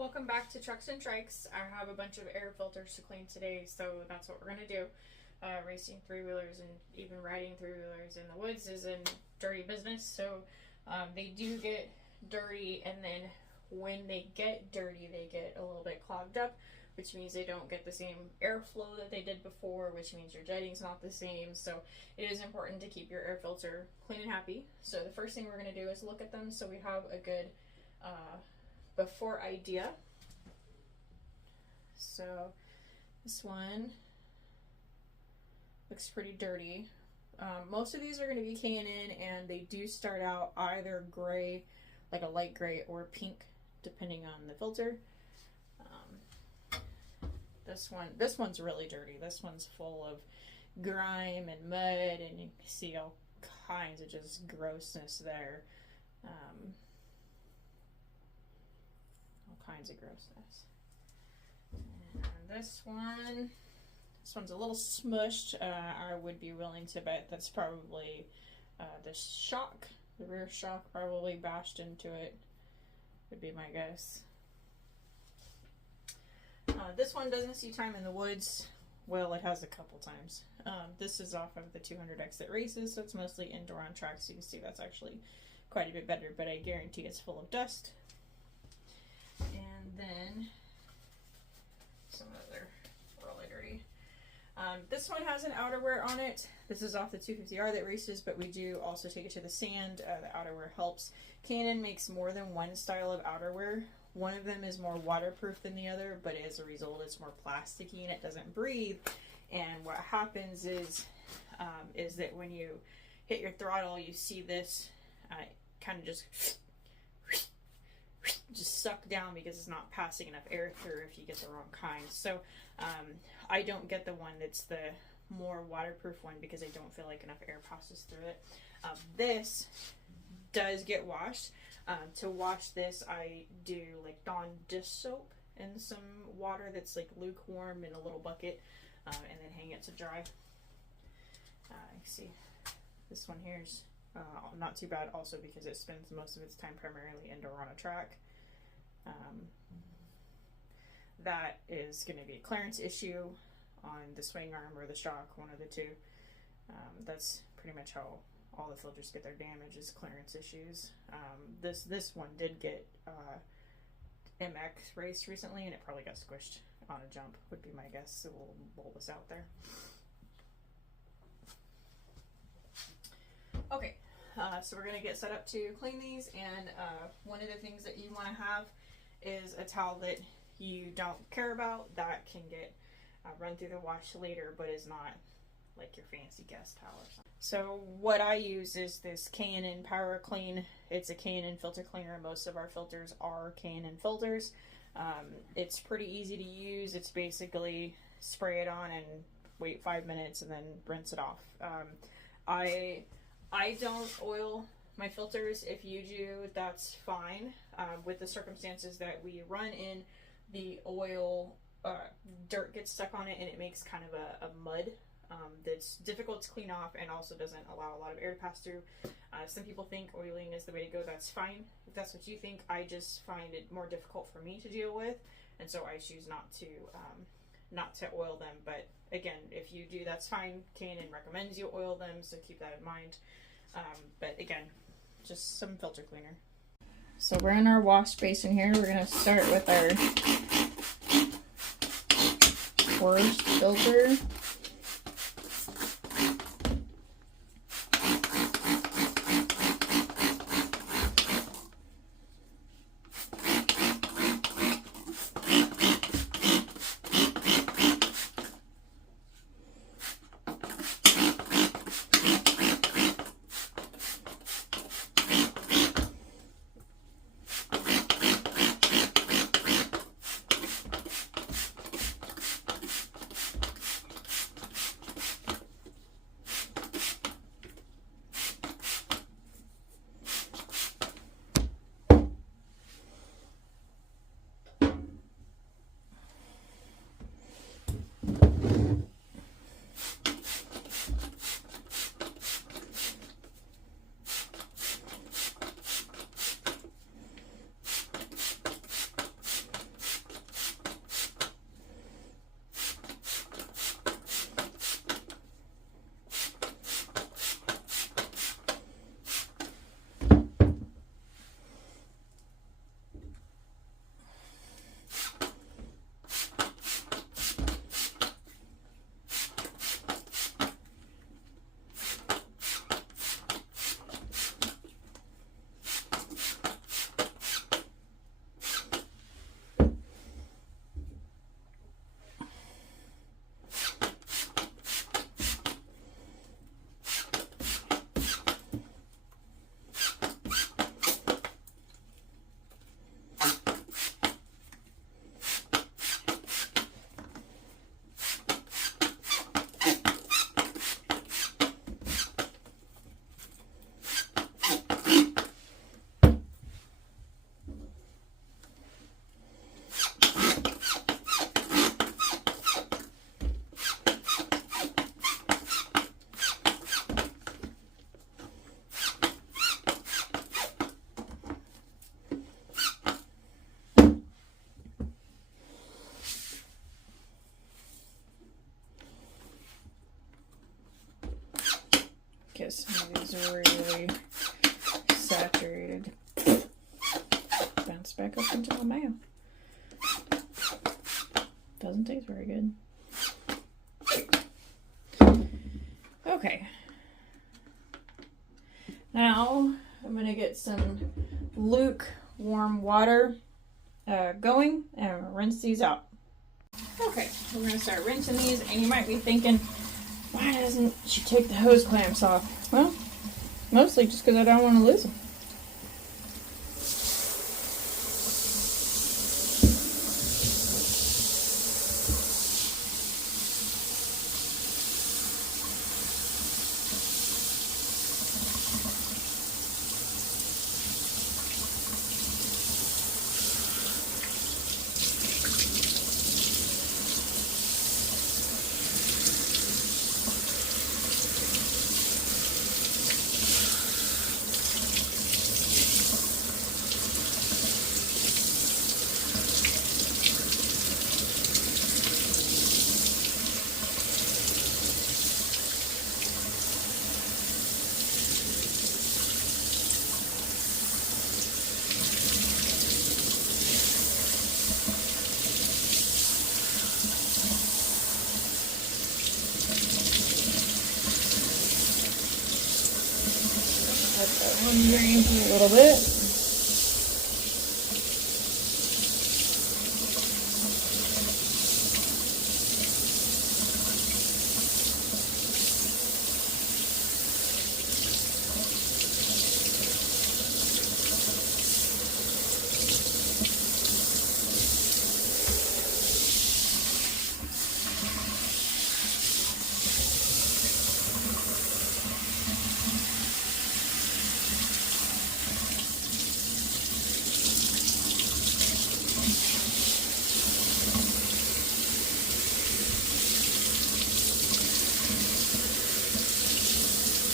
Welcome back to Trucks and Trikes. I have a bunch of air filters to clean today, so that's what we're going to do. Racing three-wheelers and even riding three-wheelers in the woods is a dirty business, so they do get dirty, and then when they get dirty, they get a little bit clogged up, which means they don't get the same airflow that they did before, which means your jetting's not the same. So it is important to keep your air filter clean and happy. So the first thing we're going to do is look at them so we have a good before idea. So this one looks pretty dirty. Most of these are going to be K&N, and they do start out either gray, like a light gray, or pink, depending on the filter. This one's really dirty. This one's full of grime and mud, and you can see all kinds of just grossness there. All kinds of grossness. And this one's a little smushed. I would be willing to bet that's probably the shock, the rear shock probably bashed into it, would be my guess. This one doesn't see time in the woods. Well, it has a couple times. This is off of the 200X that races, so it's mostly indoor on track, so you can see that's actually quite a bit better, but I guarantee it's full of dust. And then some other really dirty. This one has an outerwear on it. This is off the 250R that races, but we do also take it to the sand. The outerwear helps. K&N makes more than one style of outerwear. One of them is more waterproof than the other, but as a result, it's more plasticky and it doesn't breathe. And what happens is that when you hit your throttle, you see this kind of just suck down because it's not passing enough air through if you get the wrong kind. So I don't get the one that's the more waterproof one because I don't feel like enough air passes through it. This does get washed. To wash this, I do like Dawn dish soap and some water that's like lukewarm in a little bucket, and then hang it to dry. See, this one here's not too bad also because it spends most of its time primarily indoor on a track. That is going to be a clearance issue on the swing arm or the shock, one of the two. That's pretty much how all the filters get their damage, is clearance issues. This one did get MX raced recently, and it probably got squished on a jump, would be my guess, so we'll roll this out there. Okay, so we're going to get set up to clean these, and one of the things that you want to have is a towel that you don't care about that can get run through the wash later, but is not like your fancy guest towel or something. So what I use is this K&N Power Clean. It's a K&N filter cleaner. Most of our filters are K&N filters. It's pretty easy to use. It's basically spray it on and wait 5 minutes and then rinse it off. I don't oil my filters. If you do, that's fine. With the circumstances that we run in, the oil, dirt gets stuck on it and it makes kind of a mud that's difficult to clean off and also doesn't allow a lot of air to pass through. Some people think oiling is the way to go. That's fine if that's what you think. I just find it more difficult for me to deal with, and so I choose not to oil them. But again, if you do, that's fine. K&N recommends you oil them, so keep that in mind. But again, just some filter cleaner. So we're in our wash basin here. We're going to start with our forged filter. is really saturated. Bounce back up into my mayo. Doesn't taste very good. Okay. Now I'm going to get some lukewarm water going and rinse these out. Okay, we're going to start rinsing these, and you might be thinking, why doesn't she take the hose clamps off? Well, mostly just because I don't want to lose them. Let that one drain for a little bit.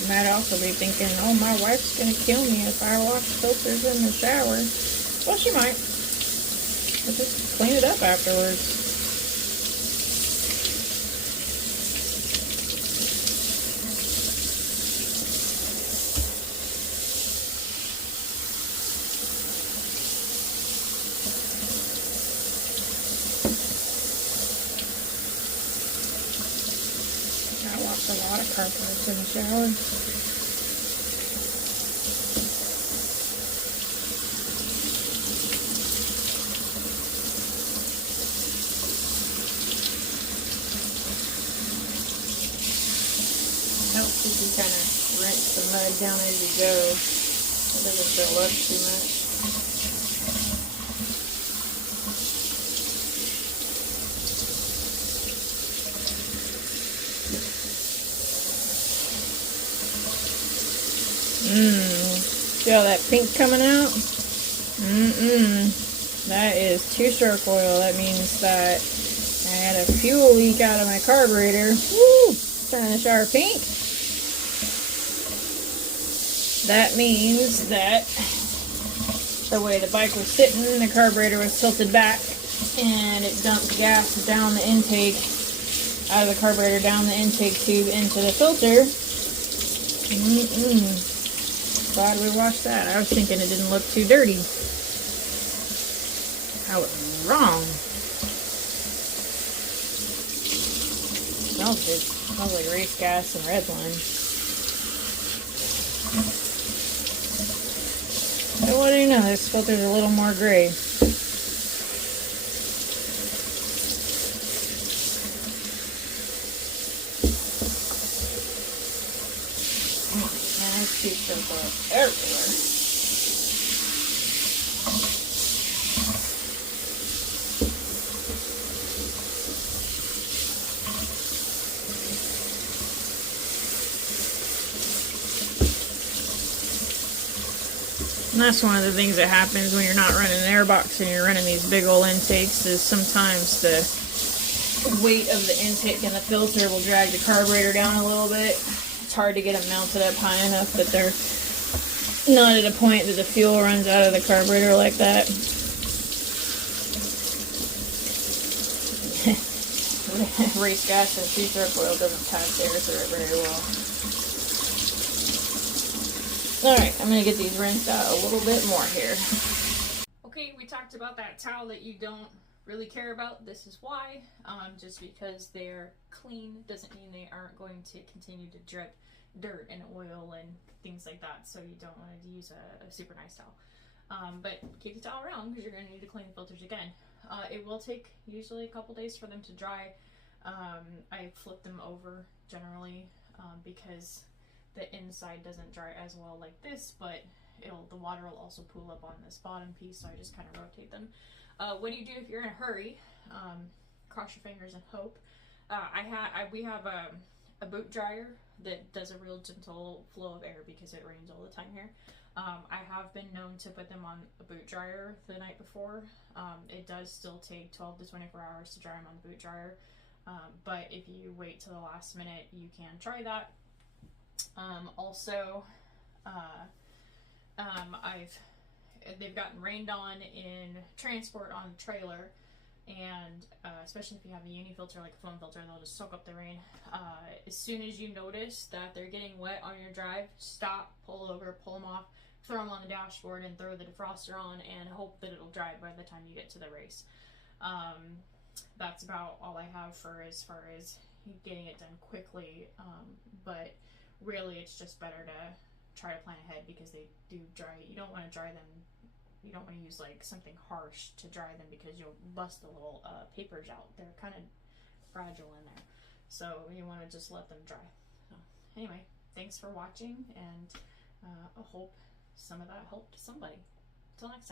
You might also be thinking, oh, my wife's going to kill me if I wash filters in the shower. Well, she might. But just clean it up afterwards. I wash a lot of carpets in the shower. Helps if you kind of rinse the mud down as you go. It doesn't fill up too much. See all that pink coming out? That is 2-stroke oil. That means that I had a fuel leak out of my carburetor. Woo! Turning the shower pink. That means that the way the bike was sitting, the carburetor was tilted back and it dumped gas down the intake, out of the carburetor down the intake tube into the filter. Glad we washed that. I was thinking it didn't look too dirty. I was wrong. Smells good. Smells like race gas and red line. So what do you know? This filter's a little more gray. Everywhere. And that's one of the things that happens when you're not running an airbox and you're running these big old intakes, is sometimes the weight of the intake and the filter will drag the carburetor down a little bit. It's hard to get them mounted up high enough that they're not at a point that the fuel runs out of the carburetor like that. Race gas and 2-stroke oil doesn't pass air through it very well. Alright, I'm gonna get these rinsed out a little bit more here. Okay, we talked about that towel that you don't really care about. This is why. Just because they're clean doesn't mean they aren't going to continue to drip dirt and oil and things like that, so you don't want to use a super nice towel. But keep the towel around because you're going to need to clean the filters again. It will take usually a couple days for them to dry. I flip them over generally because the inside doesn't dry as well like this, but the water will also pool up on this bottom piece, so I just kind of rotate them. What do you do if you're in a hurry? Cross your fingers and hope. We have a boot dryer that does a real gentle flow of air because it rains all the time here. I have been known to put them on a boot dryer the night before. It does still take 12 to 24 hours to dry them on the boot dryer, but if you wait till the last minute, you can try that. They've gotten rained on in transport on the trailer, and especially if you have a uni filter like a foam filter, they'll just soak up the rain. As soon as you notice that they're getting wet on your drive, stop, pull over, pull them off, throw them on the dashboard, and throw the defroster on, and hope that it'll dry by the time you get to the race. That's about all I have for as far as getting it done quickly, but really it's just better to try to plan ahead because they do dry. You don't want to dry them. You don't want to use like something harsh to dry them because you'll bust the little papers out. They're kind of fragile in there, so you want to just let them dry. So anyway, thanks for watching, and I hope some of that helped somebody. Until next time.